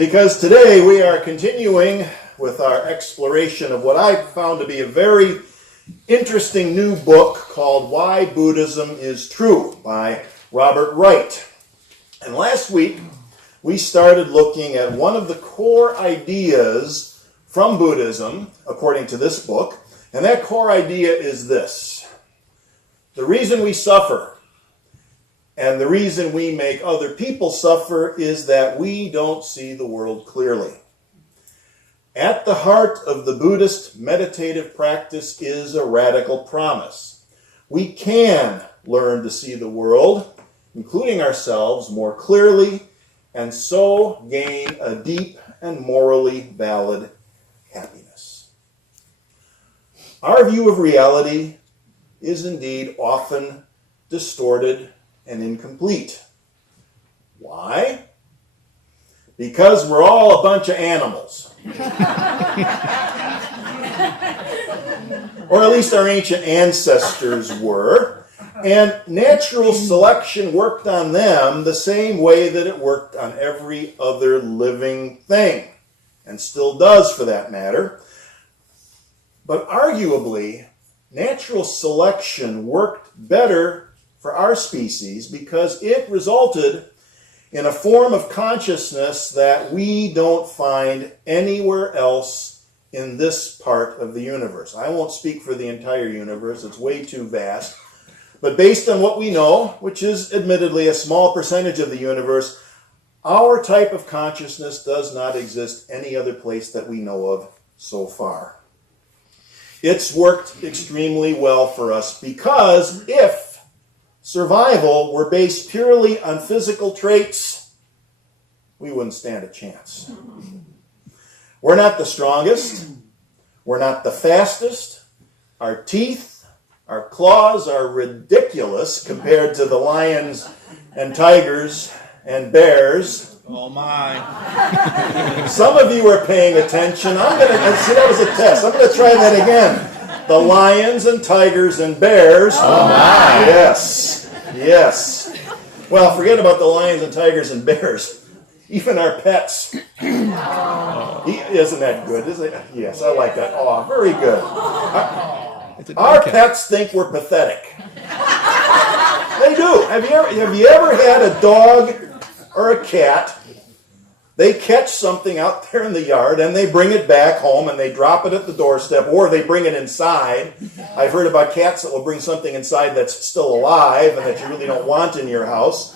Because today we are continuing with our exploration of what I found to be a very interesting new book called Why Buddhism is True by Robert Wright. And last week we started looking at one of the core ideas from Buddhism, according to this book, and that core idea is this: the reason we suffer and the reason we make other people suffer is that we don't see the world clearly. At the heart of the Buddhist meditative practice is a radical promise. We can learn to see the world, including ourselves, more clearly, and so gain a deep and morally valid happiness. Our view of reality is indeed often distorted and incomplete. Why? Because we're all a bunch of animals. Or at least our ancient ancestors were. And natural selection worked on them the same way that it worked on every other living thing, and still does for that matter. But arguably, natural selection worked better for our species because it resulted in a form of consciousness that we don't find anywhere else in this part of the universe. I won't speak for the entire universe, it's way too vast. But based on what we know, which is admittedly a small percentage of the universe, our type of consciousness does not exist any other place that we know of so far. It's worked extremely well for us because if survival were based purely on physical traits, we wouldn't stand a chance. We're not the strongest. We're not the fastest. Our teeth, our claws are ridiculous compared to the lions and tigers and bears. Oh my. Some of you are paying attention. See, that was a test. I'm going to try that again. The lions and tigers and bears. Oh my. Yes. Well, forget about the lions and tigers and bears. Even our pets. Isn't that good? Yes, I like that. Oh, very good. Our pets think we're pathetic. They do. Have you ever had a dog or a cat? They catch something out there in the yard and they bring it back home and they drop it at the doorstep, or they bring it inside. I've heard about cats that will bring something inside that's still alive and that you really don't want in your house.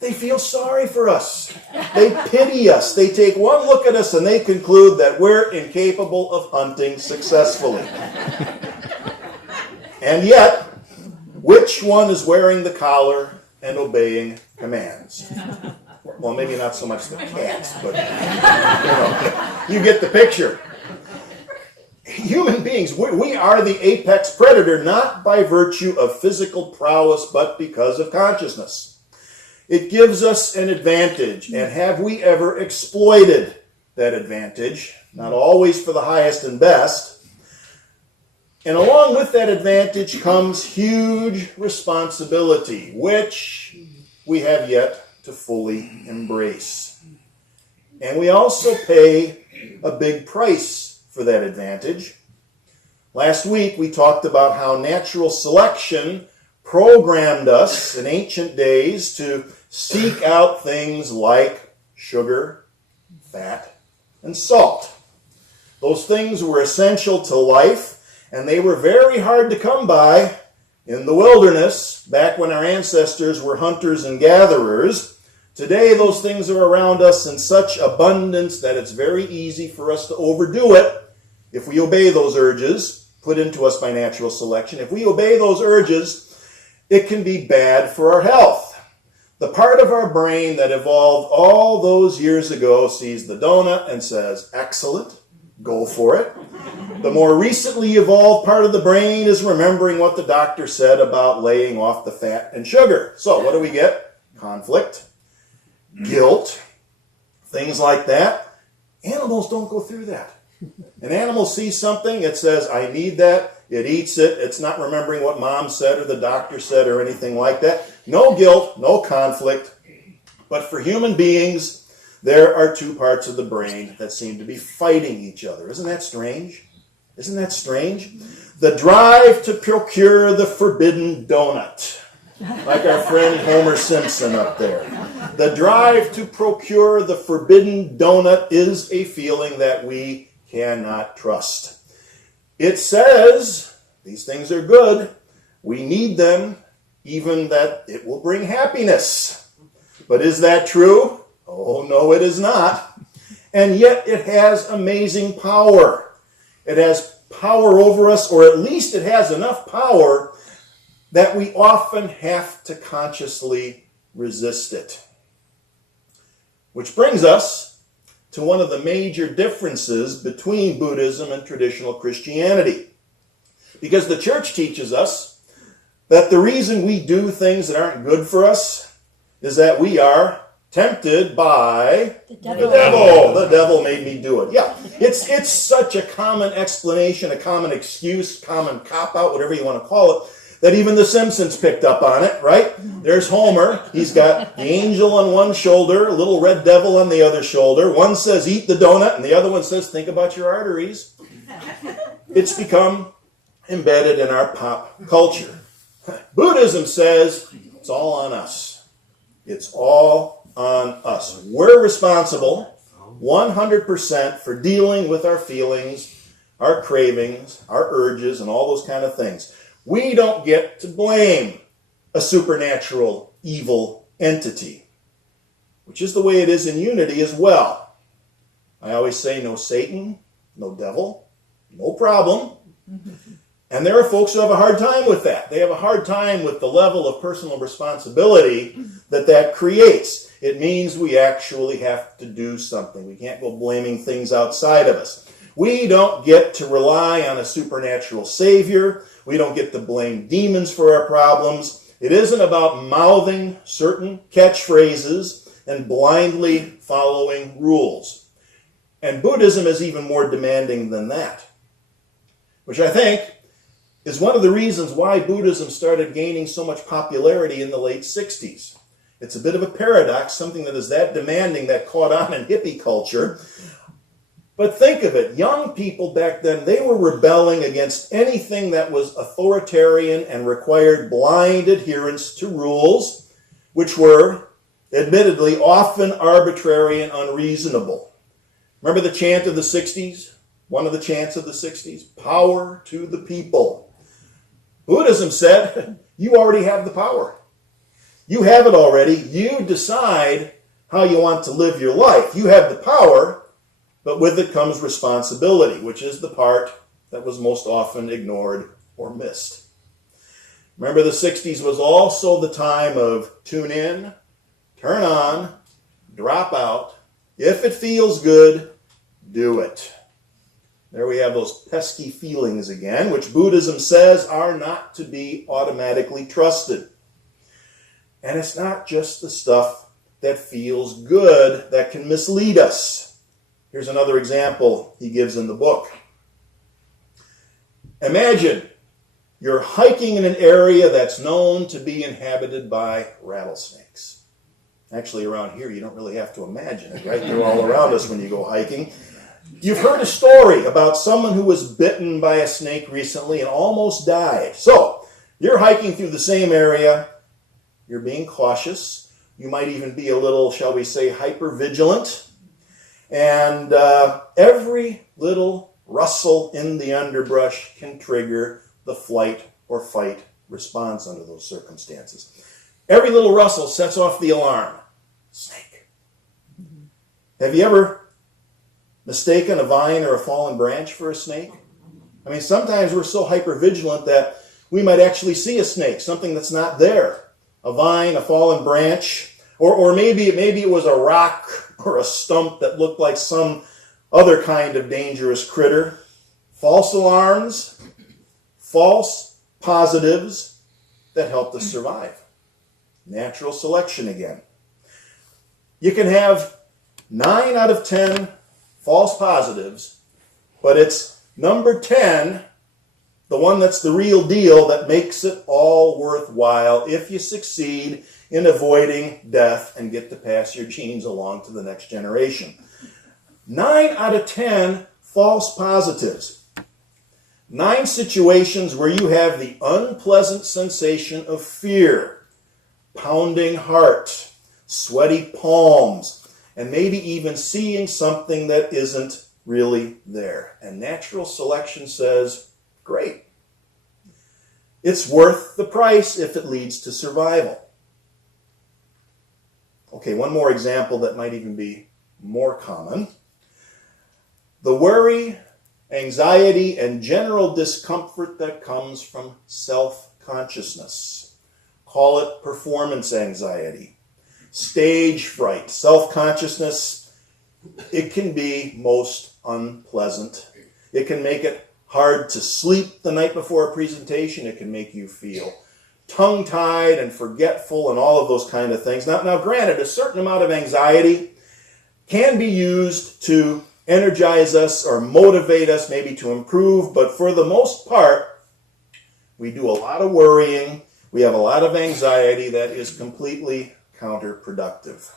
They feel sorry for us. They pity us. They take one look at us and they conclude that we're incapable of hunting successfully. And yet, which one is wearing the collar and obeying commands? Well, maybe not so much the cats, but you get the picture. Human beings, we are the apex predator, not by virtue of physical prowess, but because of consciousness. It gives us an advantage, and have we ever exploited that advantage? Not always for the highest and best. And along with that advantage comes huge responsibility, which we have yet to fully embrace. And we also pay a big price for that advantage. Last week we talked about how natural selection programmed us in ancient days to seek out things like sugar, fat, and salt. Those things were essential to life, and they were very hard to come by in the wilderness back when our ancestors were hunters and gatherers. Today, those things are around us in such abundance that it's very easy for us to overdo it if we obey those urges put into us by natural selection. If we obey those urges, it can be bad for our health. The part of our brain that evolved all those years ago sees the donut and says, excellent, go for it. The more recently evolved part of the brain is remembering what the doctor said about laying off the fat and sugar. So what do we get? Conflict. Guilt, things like that. Animals don't go through that. An animal sees something, it says, I need that, it eats it, it's not remembering what mom said or the doctor said or anything like that. No guilt, no conflict. But for human beings, there are two parts of the brain that seem to be fighting each other. Isn't that strange? Isn't that strange? The drive to procure the forbidden donut, like our friend Homer Simpson up there. The drive to procure the forbidden donut is a feeling that we cannot trust. It says these things are good. We need them, even that it will bring happiness. But is that true? Oh, no, it is not. And yet it has amazing power. It has power over us, or at least it has enough power that we often have to consciously resist it. Which brings us to one of the major differences between Buddhism and traditional Christianity. Because the church teaches us that the reason we do things that aren't good for us is that we are tempted by the devil. The devil made me do it. Yeah, it's such a common explanation, a common excuse, common cop-out, whatever you want to call it, that even the Simpsons picked up on it, right? There's Homer. He's got the angel on one shoulder, a little red devil on the other shoulder. One says, eat the donut, and the other one says, think about your arteries. It's become embedded in our pop culture. Buddhism says it's all on us. It's all on us. We're responsible 100% for dealing with our feelings, our cravings, our urges, and all those kind of things. We don't get to blame a supernatural evil entity, which is the way it is in unity as well. I always say no Satan, no devil, no problem. And there are folks who have a hard time with that. They have a hard time with the level of personal responsibility that creates. It means we actually have to do something. We can't go blaming things outside of us. We don't get to rely on a supernatural savior. We don't get to blame demons for our problems. It isn't about mouthing certain catchphrases and blindly following rules. And Buddhism is even more demanding than that, which I think is one of the reasons why Buddhism started gaining so much popularity in the late 60s. It's a bit of a paradox, something that is that demanding that caught on in hippie culture. But think of it, young people back then, they were rebelling against anything that was authoritarian and required blind adherence to rules, which were, admittedly, often arbitrary and unreasonable. Remember the chant of the 60s? One of the chants of the 60s? Power to the people. Buddhism said, you already have the power. You have it already. You decide how you want to live your life. You have the power, but with it comes responsibility, which is the part that was most often ignored or missed. Remember, the 60s was also the time of tune in, turn on, drop out. If it feels good, do it. There we have those pesky feelings again, which Buddhism says are not to be automatically trusted. And it's not just the stuff that feels good that can mislead us. Here's another example he gives in the book. Imagine you're hiking in an area that's known to be inhabited by rattlesnakes. Actually, around here, you don't really have to imagine it, right? They're all around us when you go hiking. You've heard a story about someone who was bitten by a snake recently and almost died. So, you're hiking through the same area. You're being cautious. You might even be a little, shall we say, hyper-vigilant. And every little rustle in the underbrush can trigger the flight or fight response under those circumstances. Every little rustle sets off the alarm. Snake. Have you ever mistaken a vine or a fallen branch for a snake? I mean, sometimes we're so hyper-vigilant that we might actually see a snake, something that's not there. A vine, a fallen branch, or maybe it was a rock or a stump that looked like some other kind of dangerous critter. False alarms, false positives that helped us survive. Natural selection again. You can have 9 out of 10 false positives, but it's number 10 the one that's the real deal, that makes it all worthwhile if you succeed in avoiding death and get to pass your genes along to the next generation. 9 out of 10 false positives. 9 situations where you have the unpleasant sensation of fear, pounding heart, sweaty palms, and maybe even seeing something that isn't really there. And natural selection says, great. It's worth the price if it leads to survival. Okay, one more example that might even be more common. The worry, anxiety, and general discomfort that comes from self-consciousness. Call it performance anxiety, stage fright, self-consciousness. It can be most unpleasant. It can make it hard to sleep the night before a presentation. It can make you feel tongue-tied and forgetful and all of those kind of things. Now, granted, a certain amount of anxiety can be used to energize us or motivate us maybe to improve, but for the most part, we do a lot of worrying. We have a lot of anxiety that is completely counterproductive.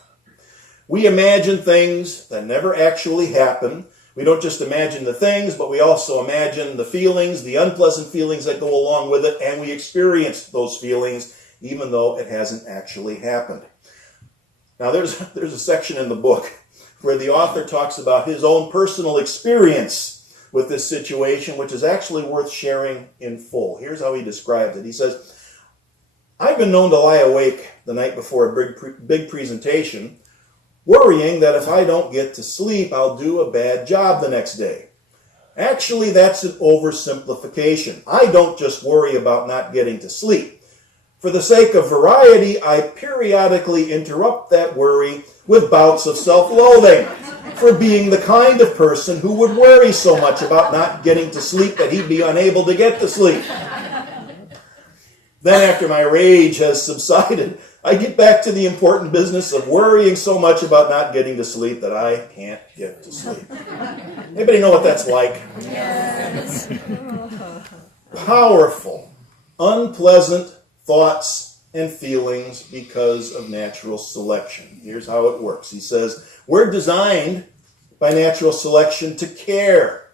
We imagine things that never actually happen. We don't just imagine the things, but we also imagine the feelings, the unpleasant feelings that go along with it, and we experience those feelings even though it hasn't actually happened. Now, there's a section in the book where the author talks about his own personal experience with this situation, which is actually worth sharing in full. Here's how he describes it. He says, I've been known to lie awake the night before a big presentation, worrying that if I don't get to sleep, I'll do a bad job the next day. Actually, that's an oversimplification. I don't just worry about not getting to sleep. For the sake of variety, I periodically interrupt that worry with bouts of self-loathing for being the kind of person who would worry so much about not getting to sleep that he'd be unable to get to sleep. Then after my rage has subsided, I get back to the important business of worrying so much about not getting to sleep that I can't get to sleep. Anybody know what that's like? Yes. Powerful, unpleasant thoughts and feelings because of natural selection. Here's how it works. He says, we're designed by natural selection to care,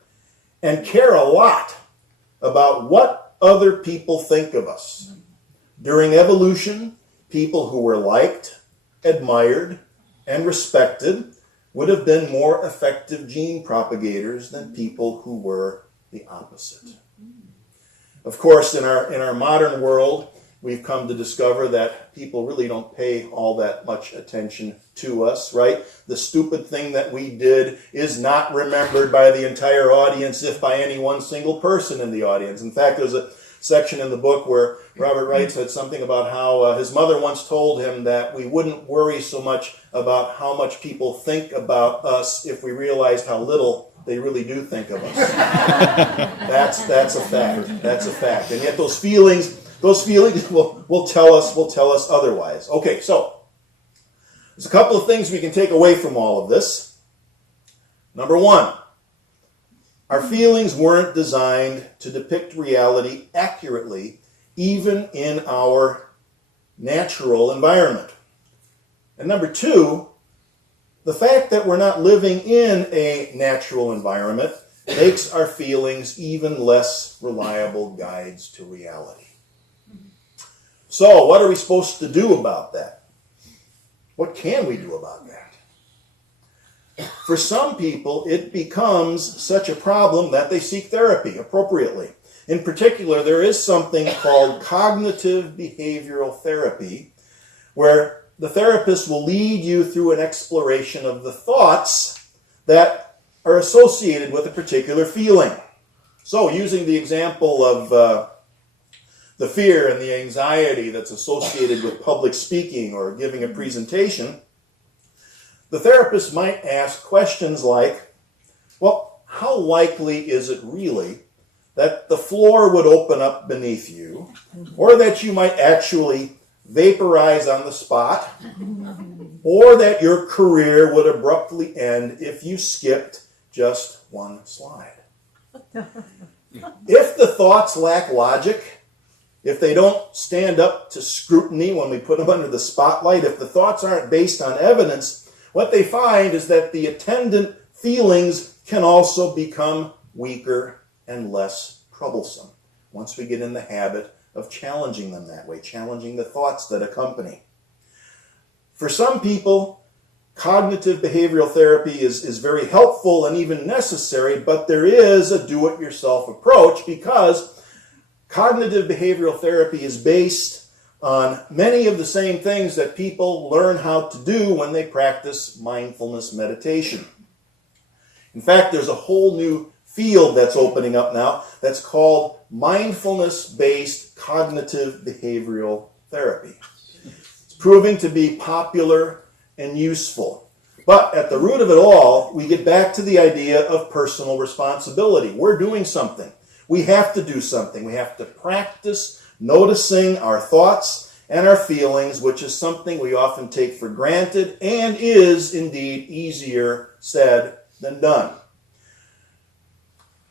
and care a lot about what other people think of us. During evolution, people who were liked, admired, and respected would have been more effective gene propagators than people who were the opposite. Of course, in our modern world, we've come to discover that people really don't pay all that much attention to us, right? The stupid thing that we did is not remembered by the entire audience, if by any one single person in the audience. In fact, there's a section in the book where Robert Wright said something about how his mother once told him that we wouldn't worry so much about how much people think about us if we realized how little they really do think of us. That's a fact. That's a fact. And yet those feelings will tell us otherwise. Okay, so there's a couple of things we can take away from all of this. Number one, our feelings weren't designed to depict reality accurately, even in our natural environment. And number two, the fact that we're not living in a natural environment makes our feelings even less reliable guides to reality. So, what are we supposed to do about that? What can we do about that? For some people, it becomes such a problem that they seek therapy appropriately. In particular, there is something called cognitive behavioral therapy, where the therapist will lead you through an exploration of the thoughts that are associated with a particular feeling. So, using the example of the fear and the anxiety that's associated with public speaking or giving a presentation, the therapist might ask questions like, well, how likely is it really that the floor would open up beneath you, or that you might actually vaporize on the spot, or that your career would abruptly end if you skipped just one slide? If the thoughts lack logic, if they don't stand up to scrutiny when we put them under the spotlight, if the thoughts aren't based on evidence, what they find is that the attendant feelings can also become weaker and less troublesome once we get in the habit of challenging them that way, challenging the thoughts that accompany. For some people, cognitive behavioral therapy is very helpful and even necessary, but there is a do-it-yourself approach because cognitive behavioral therapy is based on many of the same things that people learn how to do when they practice mindfulness meditation. In fact, there's a whole new field that's opening up now that's called mindfulness-based cognitive behavioral therapy. It's proving to be popular and useful. But at the root of it all, we get back to the idea of personal responsibility. We're doing something. We have to do something. We have to practice noticing our thoughts and our feelings, which is something we often take for granted and is indeed easier said than done.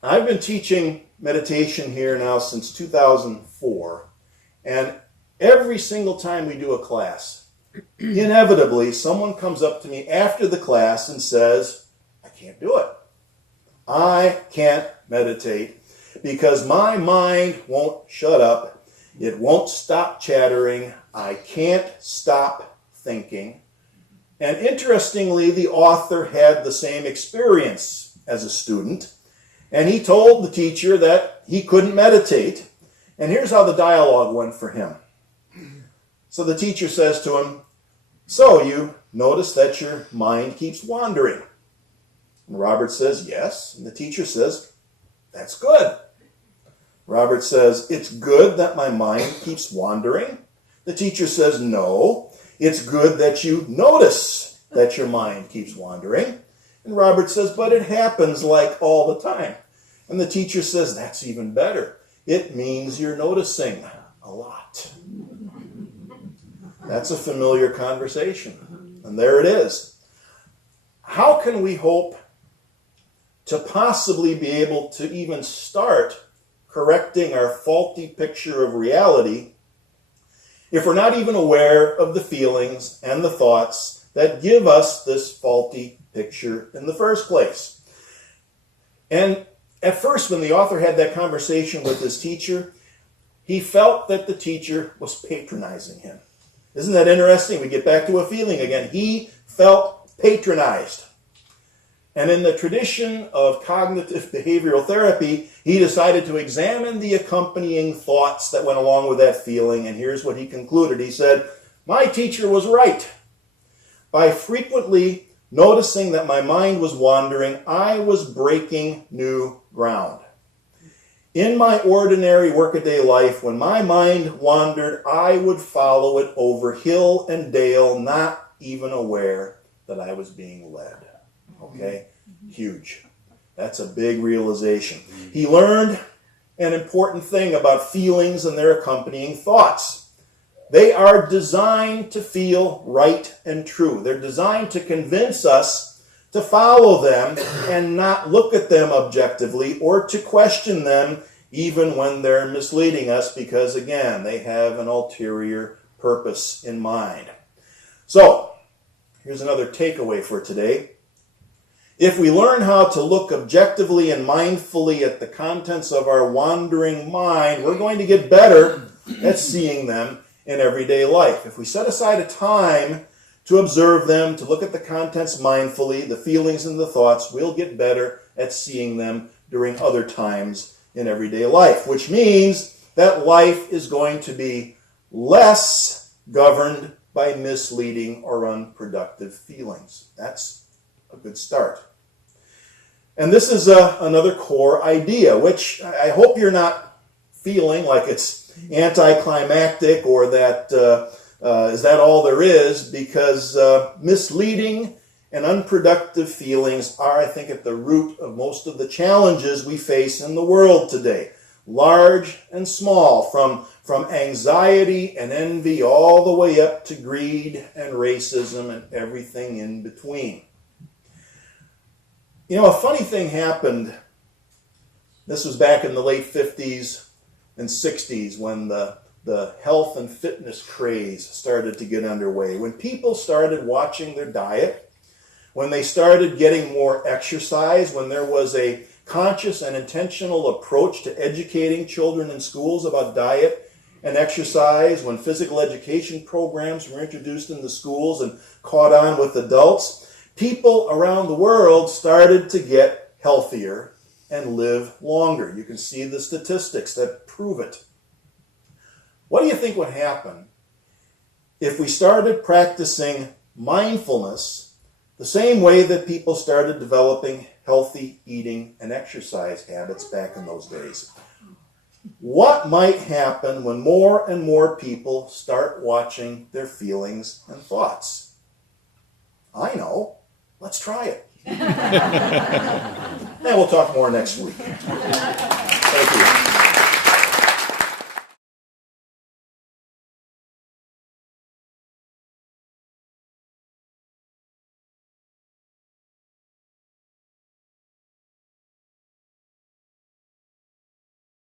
I've been teaching meditation here now since 2004, and every single time we do a class, inevitably someone comes up to me after the class and says, I can't do it. I can't meditate because my mind won't shut up. It won't stop chattering. I can't stop thinking. And interestingly, the author had the same experience as a student. And he told the teacher that he couldn't meditate. And here's how the dialogue went for him. So the teacher says to him, so you notice that your mind keeps wandering? And Robert says, yes. And the teacher says, that's good. Robert says, it's good that my mind keeps wandering. The teacher says, no, it's good that you notice that your mind keeps wandering. And Robert says, but it happens like all the time. And the teacher says, that's even better. It means you're noticing a lot. That's a familiar conversation. And there it is. How can we hope to possibly be able to even start correcting our faulty picture of reality if we're not even aware of the feelings and the thoughts that give us this faulty picture in the first place? And at first, when the author had that conversation with his teacher, he felt that the teacher was patronizing him. Isn't that interesting? We get back to a feeling again. He felt patronized. And in the tradition of cognitive behavioral therapy, he decided to examine the accompanying thoughts that went along with that feeling. And here's what he concluded. He said, my teacher was right. By frequently noticing that my mind was wandering, I was breaking new ground. In my ordinary workaday life, when my mind wandered, I would follow it over hill and dale, not even aware that I was being led. Okay? Huge. That's a big realization. He learned an important thing about feelings and their accompanying thoughts. They are designed to feel right and true. They're designed to convince us to follow them and not look at them objectively or to question them even when they're misleading us because, again, they have an ulterior purpose in mind. So, here's another takeaway for today. If we learn how to look objectively and mindfully at the contents of our wandering mind, we're going to get better at seeing them in everyday life. If we set aside a time to observe them, to look at the contents mindfully, the feelings and the thoughts, we'll get better at seeing them during other times in everyday life, which means that life is going to be less governed by misleading or unproductive feelings. That's a good start. And this is another core idea, which I hope you're not feeling like it's anticlimactic or that is that all there is, because misleading and unproductive feelings are, I think, at the root of most of the challenges we face in the world today, large and small, from anxiety and envy all the way up to greed and racism and everything in between. You know, a funny thing happened This was back in the late 50s and 60s when the health and fitness craze started to get underway. When people started watching their diet, when they started getting more exercise, when there was a conscious and intentional approach to educating children in schools about diet and exercise, when physical education programs were introduced in the schools and caught on with adults, people around the world started to get healthier and live longer. You can see the statistics that prove it. What do you think would happen if we started practicing mindfulness the same way that people started developing healthy eating and exercise habits back in those days? What might happen when more and more people start watching their feelings and thoughts? I know. Let's try it. And we'll talk more next week. Thank you.